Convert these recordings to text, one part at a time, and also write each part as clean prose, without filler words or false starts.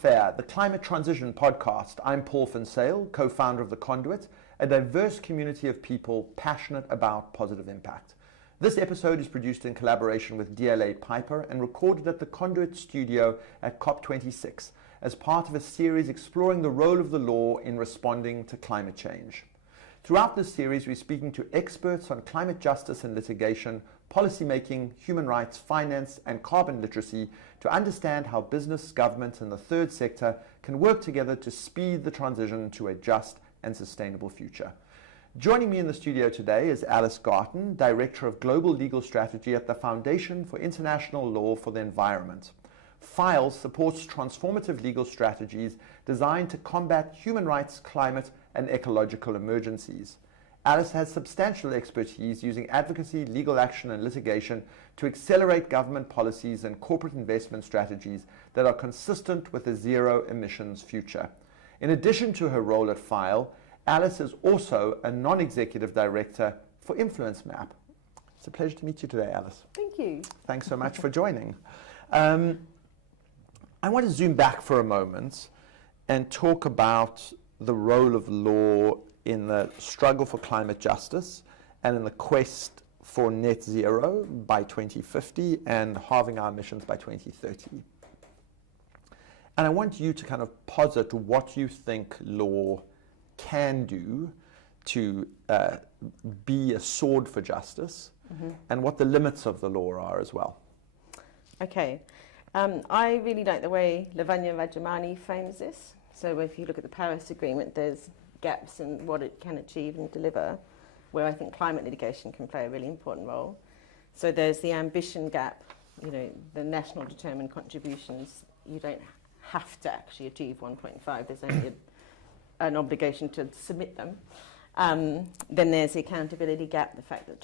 Fair, the Climate Transition Podcast. I'm Paul Finsale, co-founder of the Conduit, a diverse community of people passionate about positive impact. This episode is produced in collaboration with DLA Piper and recorded at the Conduit Studio at COP26 as part of a series exploring the role of the law in responding to climate change. Throughout this series, we're speaking to experts on climate justice and litigation, policymaking, human rights, finance, and carbon literacy to understand how business, government, and the third sector can work together to speed the transition to a just and sustainable future. Joining me in the studio today is Alice Garton, Director of Global Legal Strategy at the Foundation for International Law for the Environment. FILE supports transformative legal strategies designed to combat human rights, climate, and ecological emergencies. Alice has substantial expertise using advocacy, legal action, and litigation to accelerate government policies and corporate investment strategies that are consistent with a zero emissions future. In addition to her role at FILE, Alice is also a non-executive director for Influence Map. It's a pleasure to meet you today, Alice. Thank you. Thanks so much for joining. I want to zoom back for a moment and talk about the role of law in the struggle for climate justice and in the quest for net zero by 2050 and halving our emissions by 2030. And I want you to kind of posit what you think law can do to be a sword for justice, and what the limits of the law are as well. Okay. I really like the way Lavanya Rajamani frames this. So if you look at the Paris Agreement, there's gaps in what it can achieve and deliver, where I think climate litigation can play a really important role. So there's the ambition gap, the national determined contributions. You don't have to actually achieve 1.5. There's only an obligation to submit them. Then there's the accountability gap, the fact that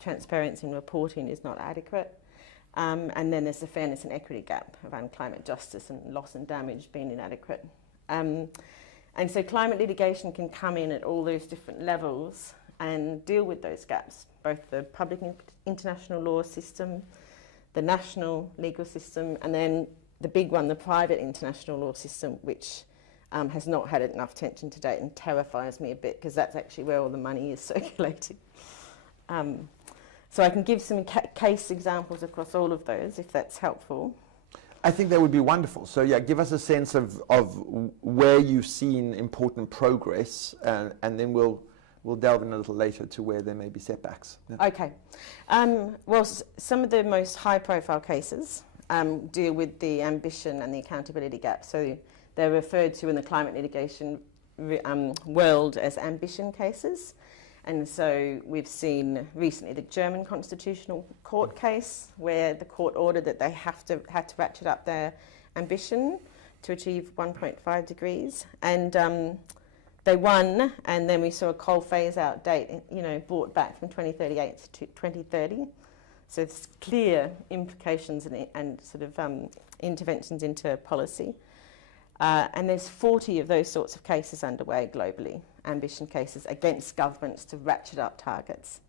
transparency in reporting is not adequate. And then there's the fairness and equity gap around climate justice and loss and damage being inadequate. And so climate litigation can come in at all those different levels and deal with those gaps, both the public international law system, the national legal system, and then the big one, the private international law system, which has not had enough attention to date and terrifies me a bit because that's actually where all the money is circulating. So I can give some case examples across all of those, if that's helpful. I think that would be wonderful. So yeah, give us a sense of where you've seen important progress, and then we'll delve in a little later to where there may be setbacks. Yeah. Okay. Well, some of the most high-profile cases deal with the ambition and the accountability gap. So they're referred to in the climate litigation world as ambition cases. And so we've seen recently the German Constitutional Court case where the court ordered that they had to ratchet up their ambition to achieve 1.5 degrees. And they won, and then we saw a coal phase-out date, brought back from 2038 to 2030. So there's clear implications and sort of interventions into policy. And there's 40 of those sorts of cases underway globally, ambition cases against governments to ratchet up targets.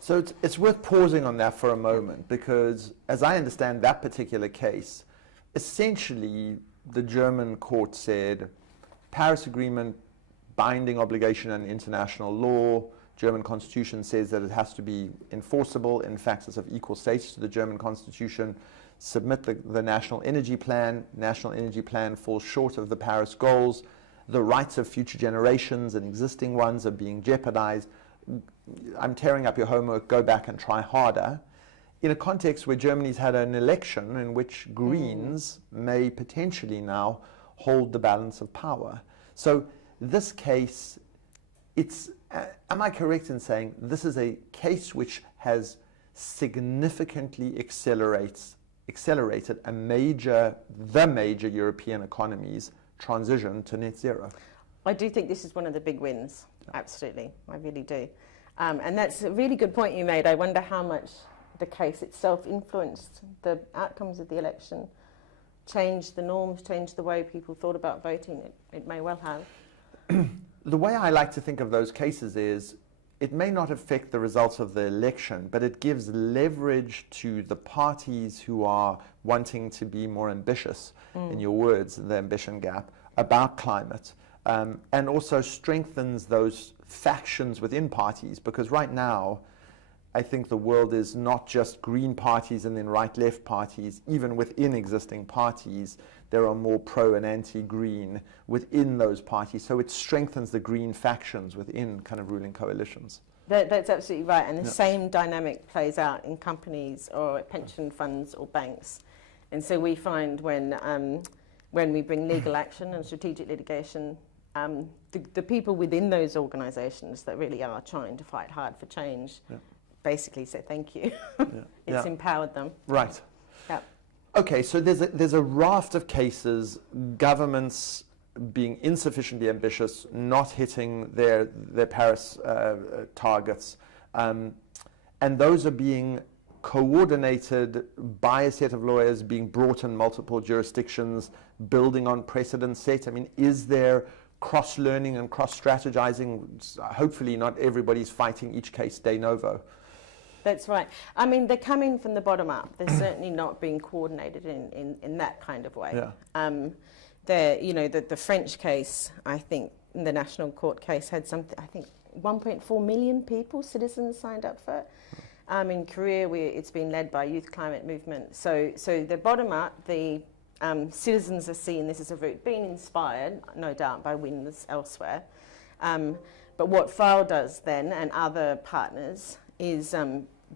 So it's worth pausing on that for a moment, because as I understand that particular case, essentially the German court said Paris Agreement, binding obligation and international law, German constitution says that it has to be enforceable. In fact, it's of equal status to the German constitution. Submit the national energy plan. National energy plan falls short of the Paris goals. The rights of future generations and existing ones are being jeopardized. I'm tearing up your homework, go back and try harder. In a context where Germany's had an election in which Greens may potentially now hold the balance of power. So this case, am I correct in saying this is a case which has significantly accelerated the major European economy's transition to net zero? I do think this is one of the big wins, absolutely, I really do. And that's a really good point you made. I wonder how much the case itself influenced the outcomes of the election, changed the norms, changed the way people thought about voting. It may well have. The way I like to think of those cases is it may not affect the results of the election, but it gives leverage to the parties who are wanting to be more ambitious, in your words, the ambition gap, about climate, and also strengthens those factions within parties, because right now, I think the world is not just green parties and then right-left parties. Even within existing parties, there are more pro and anti-green within those parties. So it strengthens the green factions within kind of ruling coalitions. That's absolutely right. And the same dynamic plays out in companies or pension funds or banks. And so we find when we bring legal action and strategic litigation, the people within those organisations that really are trying to fight hard for change basically say thank you. It's empowered them. Right. Yeah. Okay, so there's a raft of cases, governments being insufficiently ambitious, not hitting their Paris targets, and those are being coordinated by a set of lawyers, being brought in multiple jurisdictions, building on precedent set. I mean, is there cross-learning and cross-strategizing? Hopefully not everybody's fighting each case de novo. That's right. I mean, they're coming from the bottom up. They're certainly not being coordinated in that kind of way. Yeah. The French case, I think, the National Court case had something, I think 1.4 million people, citizens, signed up for it. In Korea, it's been led by Youth Climate Movement. So the bottom up, the citizens are seeing this as a route, being inspired, no doubt, by wins elsewhere. But what FILE does then, and other partners, is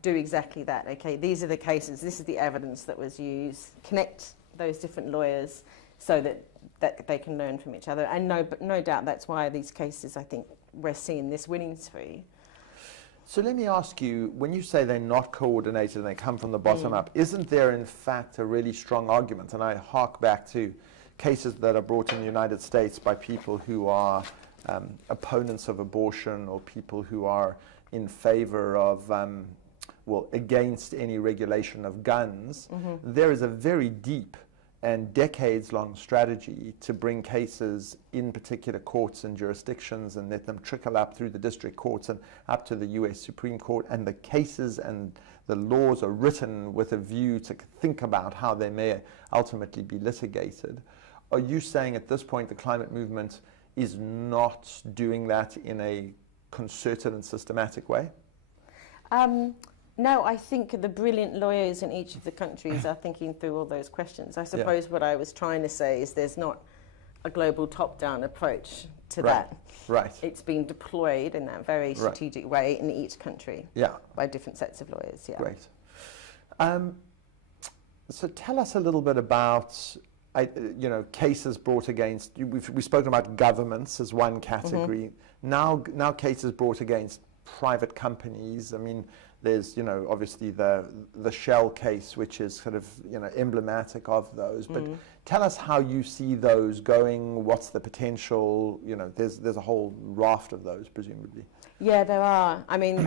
do exactly that. Okay, these are the cases, this is the evidence that was used, connect those different lawyers so that they can learn from each other. And no doubt that's why these cases, I think, we're seeing this winning spree. So let me ask you, when you say they're not coordinated and they come from the bottom up, isn't there in fact a really strong argument? And I hark back to cases that are brought in the United States by people who are opponents of abortion, or people who are in favor of, against any regulation of guns. There is a very deep and decades-long strategy to bring cases in particular courts and jurisdictions and let them trickle up through the district courts and up to the US Supreme Court. And the cases and the laws are written with a view to think about how they may ultimately be litigated. Are you saying at this point the climate movement is not doing that in a concerted and systematic way? No, I think the brilliant lawyers in each of the countries are thinking through all those questions. I suppose what I was trying to say is there's not a global top-down approach to that. Right. It's been deployed in that very strategic way in each country by different sets of lawyers. Yeah. Great. So tell us a little bit about cases brought against, we've spoken about governments as one category. Now cases brought against private companies. I mean, there's, obviously the Shell case, which is sort of, emblematic of those. But tell us how you see those going. What's the potential? There's a whole raft of those, presumably. Yeah, there are. I mean,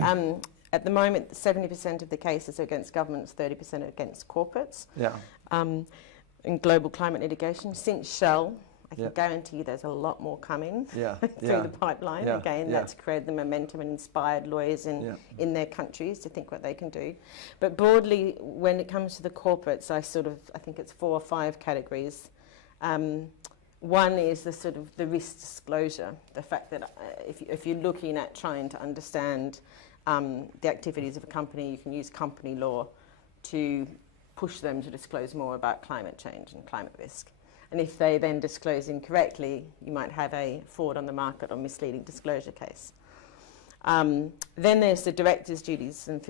at the moment, 70% of the cases are against governments, 30% are against corporates. Yeah. In global climate litigation, since Shell, I can guarantee you there's a lot more coming through the pipeline. Again, that's created the momentum and inspired lawyers in their countries to think what they can do. But broadly, when it comes to the corporates, I think it's 4 or 5 categories. One is the sort of the risk disclosure, the fact that if you're looking at trying to understand the activities of a company, you can use company law to push them to disclose more about climate change and climate risk. And if they then disclose incorrectly, you might have a fraud on the market or misleading disclosure case. Then there's the director's duties and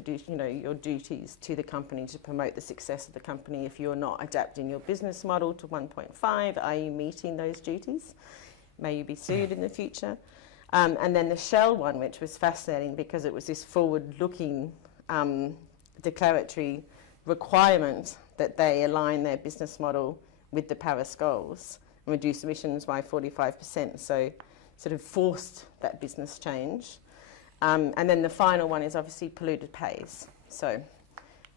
your duties to the company to promote the success of the company. If you're not adapting your business model to 1.5, are you meeting those duties? May you be sued in the future? And then the Shell one, which was fascinating because it was this forward-looking declaratory requirement that they align their business model with the Paris goals and reduce emissions by 45%. So sort of forced that business change. And then the final one is obviously polluter pays. So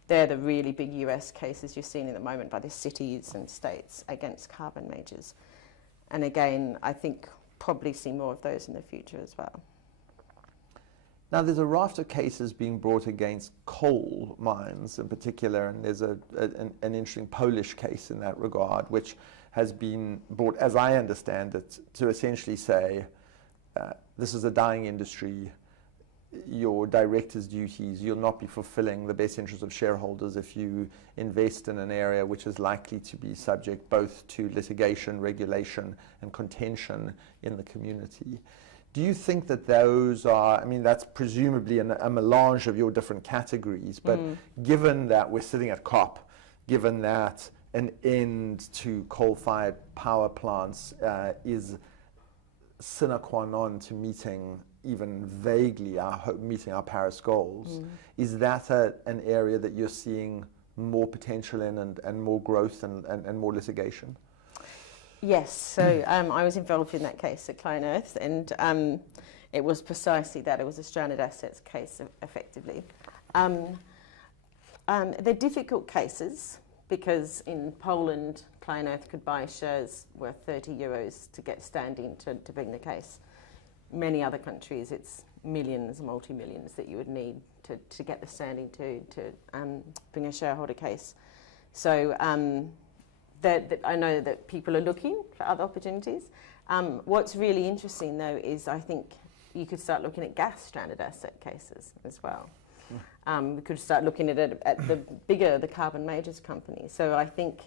they're the really big US cases you're seeing at the moment by the cities and states against carbon majors. And again, I think probably see more of those in the future as well. Now, there's a raft of cases being brought against coal mines in particular, and there's an interesting Polish case in that regard, which has been brought, as I understand it, to essentially say, this is a dying industry, your director's duties, you'll not be fulfilling the best interests of shareholders if you invest in an area which is likely to be subject both to litigation, regulation, and contention in the community. Do you think that those are, I mean, that's presumably a melange of your different categories, but given that we're sitting at COP, given that an end to coal-fired power plants is sine qua non to meeting even vaguely meeting our Paris goals, is that an area that you're seeing more potential in and more growth and more litigation? Yes, so I was involved in that case at Klein Earth, and it was precisely that. It was a stranded assets case, effectively. They're difficult cases because in Poland, Klein Earth could buy shares worth 30 euros to get standing to bring the case. Many other countries, it's millions, multi-millions that you would need to get the standing to bring a shareholder case. So I know that people are looking for other opportunities. What's really interesting, though, is I think you could start looking at gas stranded asset cases as well. We could start looking at the carbon majors companies. So I think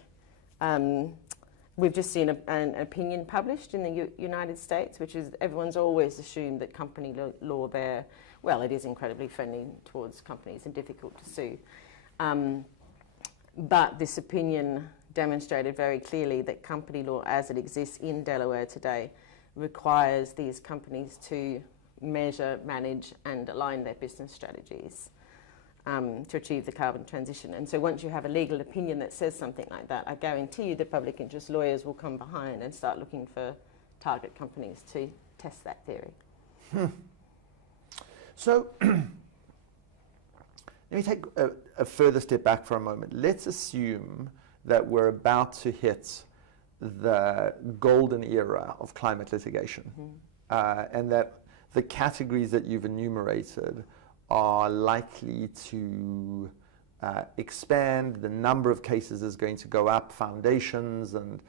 we've just seen an opinion published in the United States, which is everyone's always assumed that company law there, well, it is incredibly friendly towards companies and difficult to sue. But this opinion demonstrated very clearly that company law as it exists in Delaware today requires these companies to measure, manage and align their business strategies to achieve the carbon transition. And so once you have a legal opinion that says something like that, I guarantee you the public interest lawyers will come behind and start looking for target companies to test that theory. So let me take a further step back for a moment. Let's assume that we're about to hit the golden era of climate litigation, and that the categories that you've enumerated are likely to expand. The number of cases is going to go up. Foundations and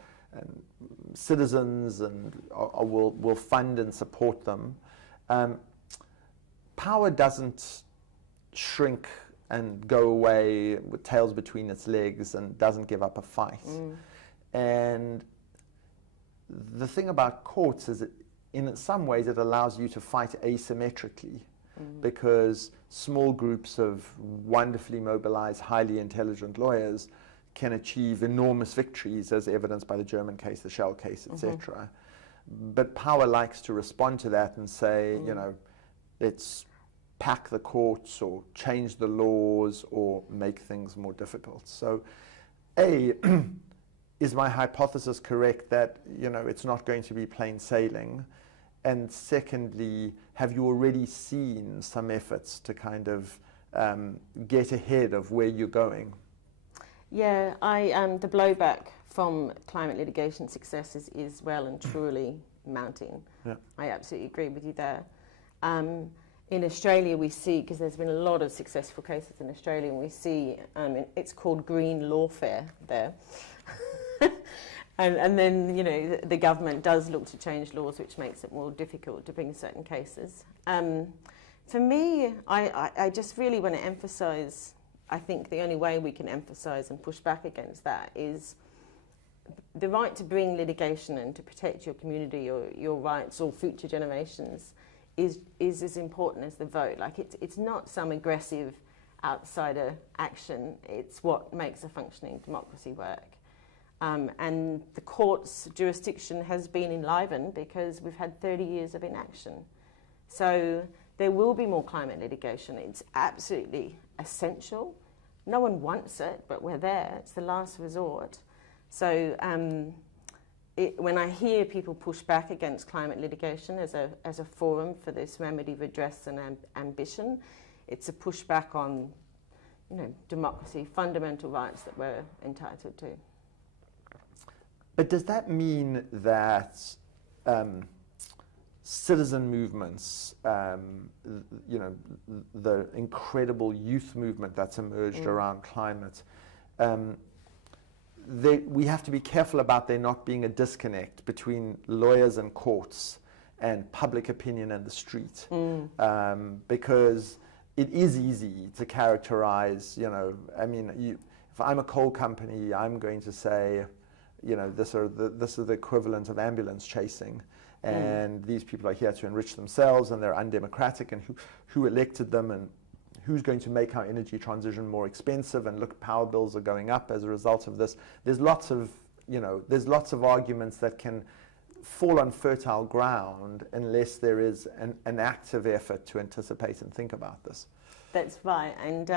citizens will fund and support them. Power doesn't shrink and go away with tails between its legs and doesn't give up a fight. And the thing about courts is that in some ways it allows you to fight asymmetrically, because small groups of wonderfully mobilized, highly intelligent lawyers can achieve enormous victories, as evidenced by the German case, the Shell case, etc. But power likes to respond to that and say, you know, let's pack the courts or change the laws or make things more difficult. So, is my hypothesis correct that, you know, it's not going to be plain sailing? And secondly, have you already seen some efforts to kind of get ahead of where you're going? Yeah, the blowback from climate litigation successes is well and truly mounting. Yeah. I absolutely agree with you there. In Australia, we see, because there's been a lot of successful cases in Australia, and we see it's called green lawfare there. And then, you know, the government does look to change laws, which makes it more difficult to bring certain cases. For me, I just really want to emphasise, I think the only way we can emphasise and push back against that is the right to bring litigation and to protect your community or your rights or future generations is as important as the vote. Like, it's not some aggressive outsider action, it's what makes a functioning democracy work. And the court's jurisdiction has been enlivened because we've had 30 years of inaction. So there will be more climate litigation. It's absolutely essential. No one wants it, but we're there. It's the last resort. So when I hear people push back against climate litigation as a forum for this remedy, redress and ambition, it's a pushback on, you know, democracy, fundamental rights that we're entitled to. But does that mean that citizen movements, you know, the incredible youth movement that's emerged around climate. We have to be careful about there not being a disconnect between lawyers and courts and public opinion and the street, because it is easy to characterize, you know, I mean, if I'm a coal company, I'm going to say, you know, this is the equivalent of ambulance chasing, and these people are here to enrich themselves, and they're undemocratic, and who elected them, and who's going to make our energy transition more expensive, and look, power bills are going up as a result of this. There's lots of, you know, there's lots of arguments that can fall on fertile ground unless there is an active effort to anticipate and think about this. That's right. And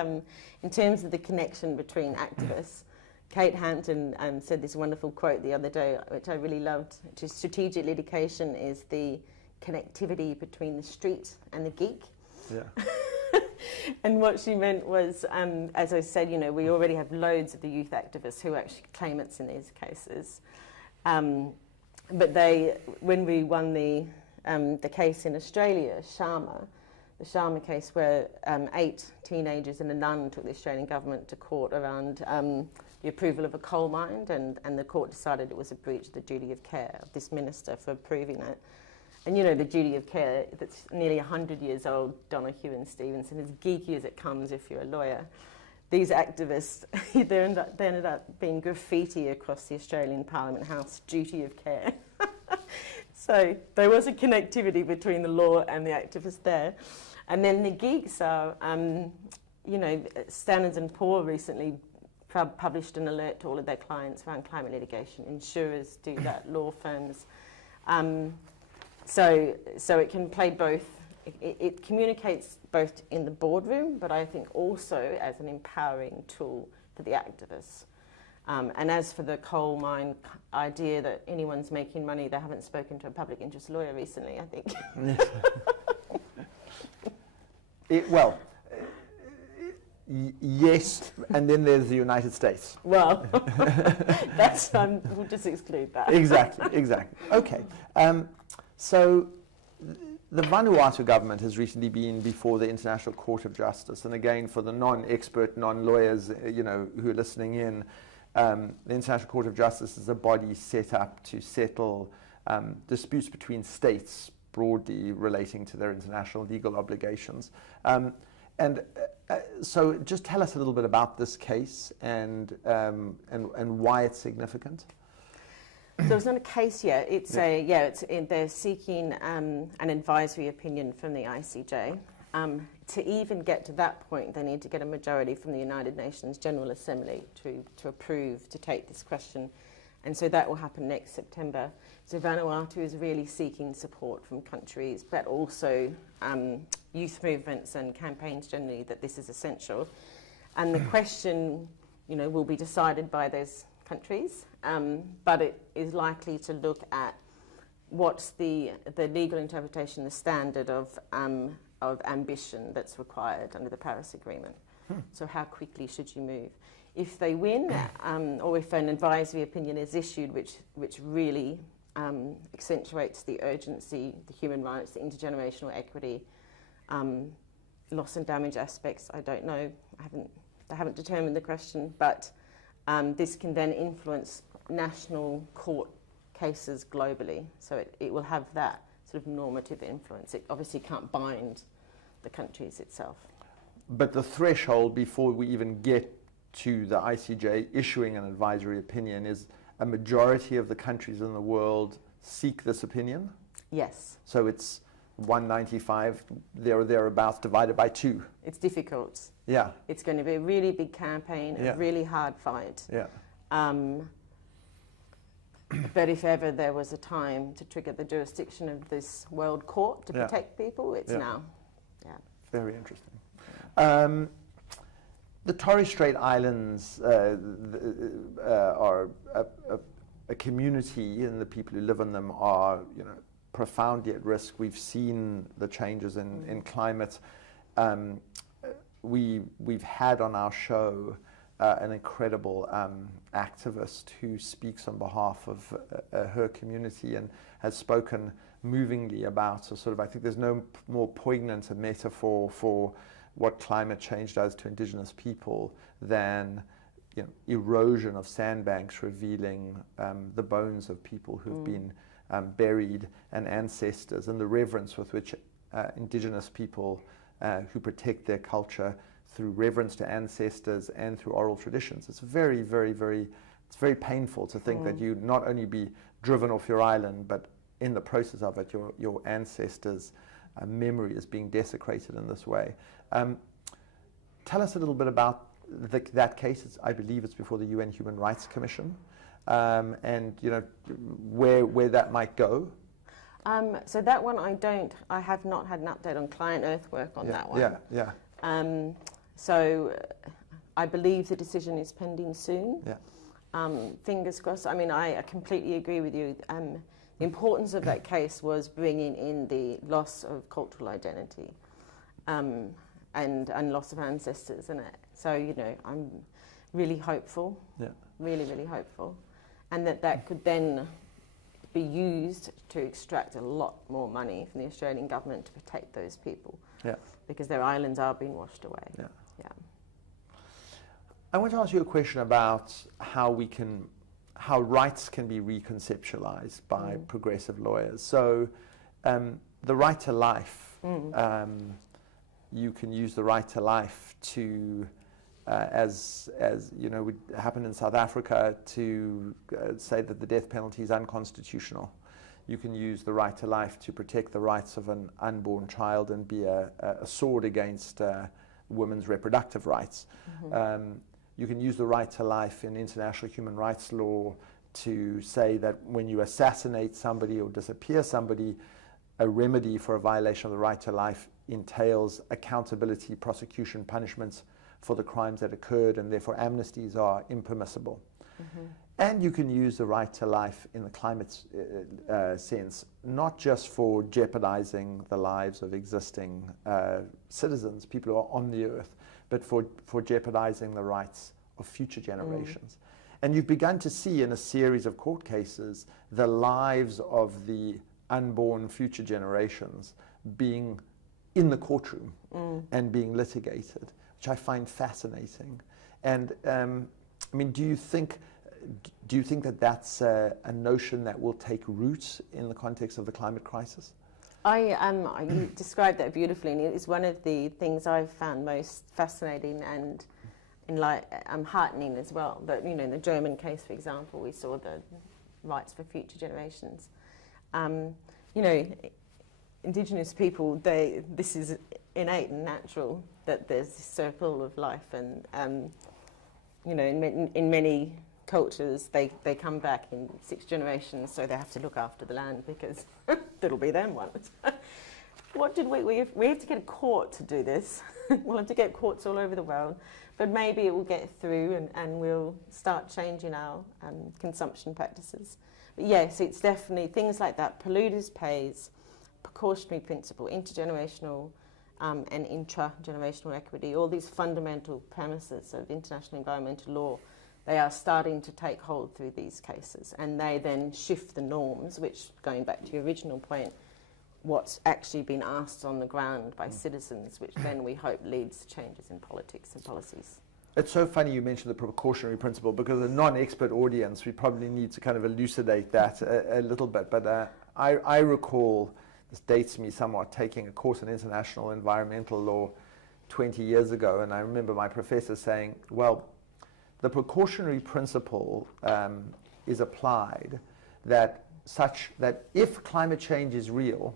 in terms of the connection between activists, Kate Hampton said this wonderful quote the other day, which I really loved, which is, strategic litigation is the connectivity between the street and the geek. Yeah. And what she meant was, as I said, you know, we already have loads of the youth activists who are actually claimants in these cases. But when we won the case in Australia, the Sharma case, where 8 teenagers and a nun took the Australian government to court around the approval of a coal mine, and the court decided it was a breach of the duty of care of this minister for approving it. And you know, the duty of care that's nearly 100 years old, Donoghue and Stevenson, as geeky as it comes if you're a lawyer. These activists, they ended up being graffiti across the Australian Parliament House, duty of care. So there was a connectivity between the law and the activists there. And then the geeks are, you know, Standard & Poor's recently published an alert to all of their clients around climate litigation. Insurers do that, law firms. So it can play both. It communicates both in the boardroom, but I think also as an empowering tool for the activists. And as for the coal mine idea that anyone's making money, they haven't spoken to a public interest lawyer recently, I think. Yes, and then there's the United States. Well, that's we'll just exclude that. Exactly. Okay. So the Vanuatu government has recently been before the International Court of Justice, and again, for the non-expert, non-lawyers, you know, who are listening in, the International Court of Justice is a body set up to settle disputes between states broadly relating to their international legal obligations. So just tell us a little bit about this case and why it's significant. So it's not a case yet. It's they're seeking an advisory opinion from the ICJ. To even get to that point, they need to get a majority from the United Nations General Assembly to approve to take this question. And so that will happen next September. So Vanuatu is really seeking support from countries, but also youth movements and campaigns generally, that this is essential. And the question, you know, will be decided by those countries, but it is likely to look at what's the legal interpretation, the standard of ambition that's required under the Paris Agreement. So how quickly should you move? If they win, or if an advisory opinion is issued which really accentuates the urgency, the human rights, the intergenerational equity, loss and damage aspects, I don't know. I haven't determined the question, but this can then influence national court cases globally. So it will have that sort of normative influence. It obviously can't bind the countries itself. But the threshold before we even get to the ICJ issuing an advisory opinion is a majority of the countries in the world seek this opinion? Yes. So it's 195 there or thereabouts divided by 2. It's difficult. Yeah. It's going to be a really big campaign, a really hard fight. Yeah. But if ever there was a time to trigger the jurisdiction of this world court to protect people, it's now. Yeah. Very interesting. The Torres Strait Islands are a community, and the people who live in them are, you know, profoundly at risk. We've seen the changes in climate. We've had on our show an incredible activist who speaks on behalf of her community and has spoken movingly about sort of, I think there's no more poignant a metaphor for what climate change does to indigenous people than erosion of sandbanks revealing the bones of people who've been buried and ancestors, and the reverence with which indigenous people who protect their culture through reverence to ancestors and through oral traditions. It's very, very, very, it's very painful to think that you not only be driven off your island, but in the process of it, your ancestors' memory is being desecrated in this way. Tell us a little bit about that case. I believe it's before the UN Human Rights Commission, and where that might go. So that one I have not had an update on client earthwork on that one. Yeah. So I believe the decision is pending soon. Yeah. Fingers crossed. I mean, I completely agree with you. The importance of that case was bringing in the loss of cultural identity and loss of ancestors in it. So, I'm really hopeful, really, really hopeful, and that could then be used to extract a lot more money from the Australian government to protect those people, because their islands are being washed away. Yeah. I want to ask you a question about how rights can be reconceptualized by progressive lawyers. So the right to life, you can use the right to life to, as would happen in South Africa, to say that the death penalty is unconstitutional. You can use the right to life to protect the rights of an unborn child and be a sword against women's reproductive rights. You can use the right to life in international human rights law to say that when you assassinate somebody or disappear somebody, a remedy for a violation of the right to life entails accountability, prosecution, punishments for the crimes that occurred, and therefore amnesties are impermissible. And you can use the right to life in the climate sense, not just for jeopardizing the lives of existing citizens, people who are on the earth, but for jeopardizing the rights of future generations. And you've begun to see in a series of court cases the lives of the unborn future generations being in the courtroom and being litigated, which I find fascinating. And I mean, do you think that that's a notion that will take root in the context of the climate crisis? You described that beautifully, and it's one of the things I've found most fascinating and heartening as well. That in the German case, for example, we saw the rights for future generations. Indigenous people, this is innate and natural that there's this circle of life, and in many cultures they come back in 6 generations, so they have to look after the land because it'll be them once. What did we have to get a court to do this. We'll have to get courts all over the world, but maybe it will get through and we'll start changing our consumption practices. But yes, it's definitely things like that. Polluters pays, precautionary principle, intergenerational and intra-generational equity, all these fundamental premises of international environmental law, they are starting to take hold through these cases, and they then shift the norms, which, going back to your original point, what's actually been asked on the ground by citizens, which then we hope leads to changes in politics and policies. It's so funny you mentioned the precautionary principle, because a non-expert audience, we probably need to kind of elucidate that a little bit. But I recall, this dates me somewhat, taking a course in international environmental law 20 years ago, and I remember my professor saying, well, the precautionary principle is applied that if climate change is real,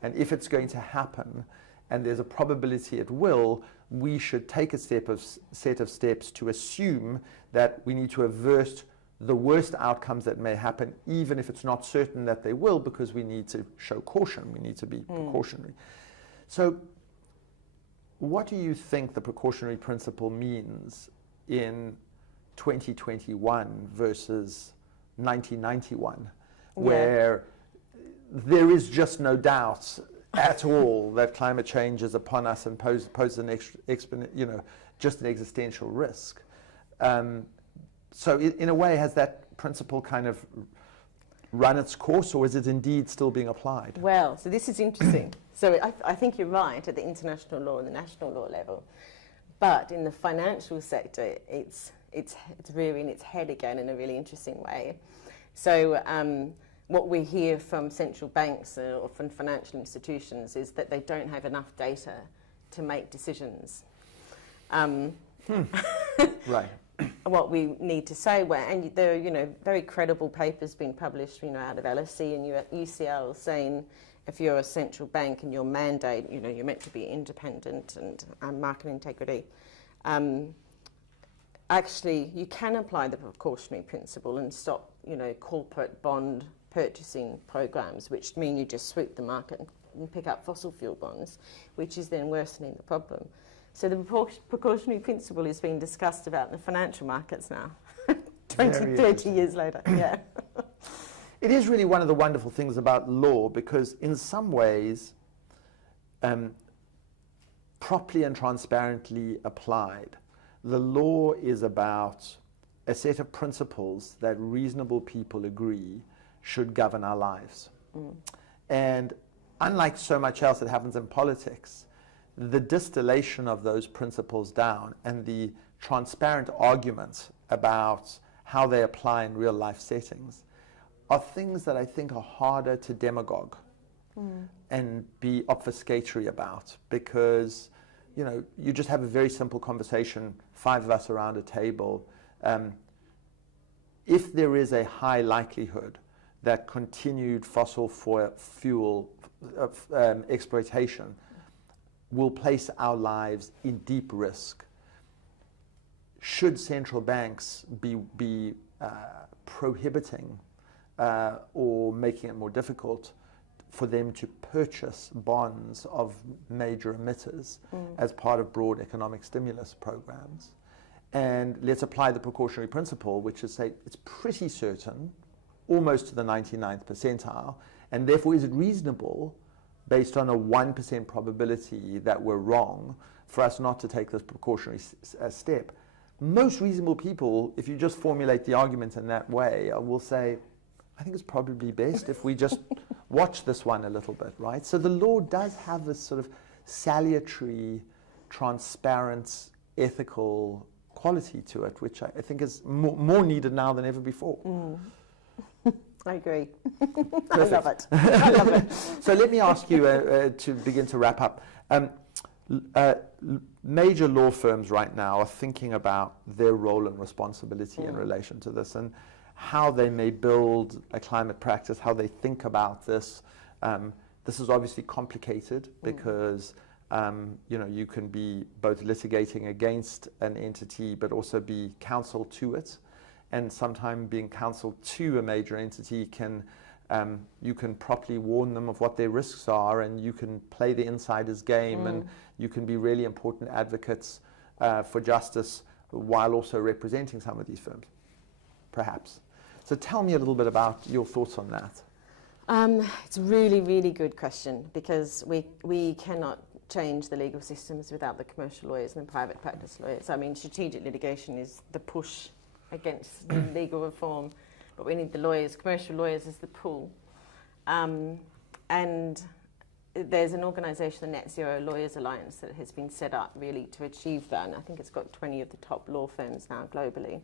and if it's going to happen, and there's a probability it will, we should take a set of steps to assume that we need to avert the worst outcomes that may happen, even if it's not certain that they will, because we need to show caution, we need to be precautionary. So what do you think the precautionary principle means in 2021 versus 1991, where there is just no doubt at all that climate change is upon us and poses just an existential risk? So in a way, has that principle kind of run its course, or is it indeed still being applied? Well, so this is interesting. So I think you're right at the international law and the national law level, but in the financial sector, it's rearing its head again in a really interesting way. So what we hear from central banks or from financial institutions is that they don't have enough data to make decisions. Right. What we need to say, and there are very credible papers being published out of LSE and UCL saying if you're a central bank and your mandate, you're meant to be independent and market integrity. Actually, you can apply the precautionary principle and stop, corporate bond purchasing programs, which mean you just sweep the market and pick up fossil fuel bonds, which is then worsening the problem. So the precautionary principle is being discussed about in the financial markets now, 30 years later. Yeah. It is really one of the wonderful things about law, because in some ways, properly and transparently applied, the law is about a set of principles that reasonable people agree should govern our lives. And unlike so much else that happens in politics, the distillation of those principles down and the transparent arguments about how they apply in real life settings are things that I think are harder to demagogue and be obfuscatory about, because you just have a very simple conversation, 5 of us around a table. If there is a high likelihood that continued fossil fuel exploitation will place our lives in deep risk, should central banks be prohibiting or making it more difficult for them to purchase bonds of major emitters as part of broad economic stimulus programs? And let's apply the precautionary principle, which is say it's pretty certain, almost to the 99th percentile, and therefore is it reasonable, based on a 1% probability that we're wrong, for us not to take this precautionary step? Most reasonable people, if you just formulate the argument in that way, will say, I think it's probably best if we just watch this one a little bit, right? So the law does have this sort of salutary, transparent, ethical quality to it, which I think is more needed now than ever before. I agree. I love it. So let me ask you to begin to wrap up. Major law firms right now are thinking about their role and responsibility in relation to this, and how they may build a climate practice, how they think about this. This is obviously complicated because you can be both litigating against an entity but also be counsel to it. And sometimes being counsel to a major entity you can properly warn them of what their risks are, and you can play the insider's game, and you can be really important advocates for justice while also representing some of these firms, perhaps. So tell me a little bit about your thoughts on that. It's a really, really good question, because we cannot change the legal systems without the commercial lawyers and the private practice lawyers. I mean, strategic litigation is the push against legal reform, but we need the lawyers, commercial lawyers, as the pull. And there's an organisation, the Net Zero Lawyers Alliance, that has been set up really to achieve that, and I think it's got 20 of the top law firms now globally.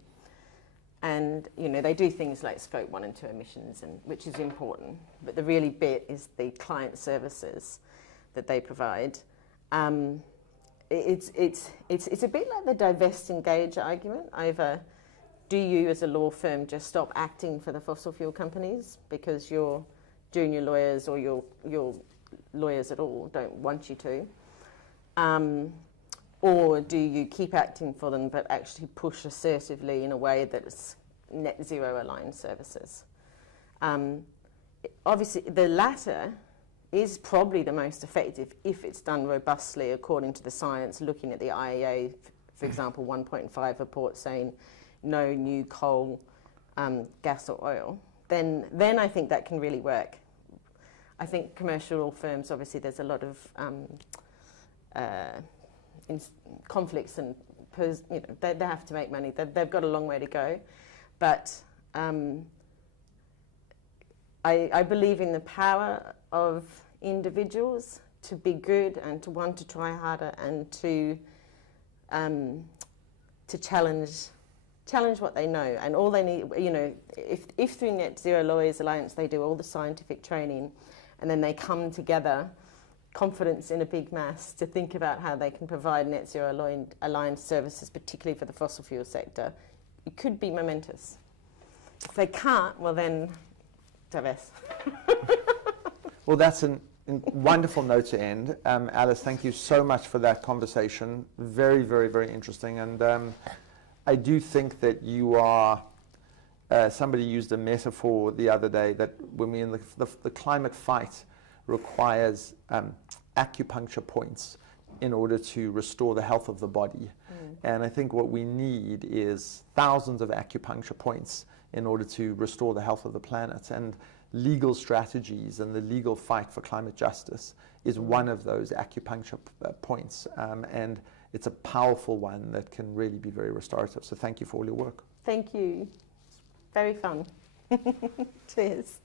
And they do things like Scope 1 and 2 emissions, which is important, but the really bit is the client services that they provide. It's a bit like the divest engage argument over, do you as a law firm just stop acting for the fossil fuel companies because your junior lawyers or your lawyers at all don't want you to? Or do you keep acting for them but actually push assertively in a way that's net zero aligned services? Obviously, the latter is probably the most effective if it's done robustly according to the science, looking at the IEA, for example, 1.5 report saying no new coal, gas or oil. Then I think that can really work. I think commercial law firms, obviously there's a lot of conflicts and because they have to make money. They've got a long way to go, but I believe in the power of individuals to be good and to want to try harder and to challenge what they know. And all they need, if through Net Zero Lawyers Alliance they do all the scientific training and then they come together, confidence in a big mass, to think about how they can provide Net Zero Alliance services, particularly for the fossil fuel sector, it could be momentous. If they can't, well then, Torres. Well, that's a wonderful note to end. Alice, thank you so much for that conversation. Very, very, very interesting. And I do think that you are, somebody used a metaphor the other day that when we're in the climate fight requires acupuncture points in order to restore the health of the body. And I think what we need is thousands of acupuncture points in order to restore the health of the planet. And legal strategies and the legal fight for climate justice is one of those acupuncture points. And it's a powerful one that can really be very restorative. So thank you for all your work. Thank you. It's very fun. Cheers.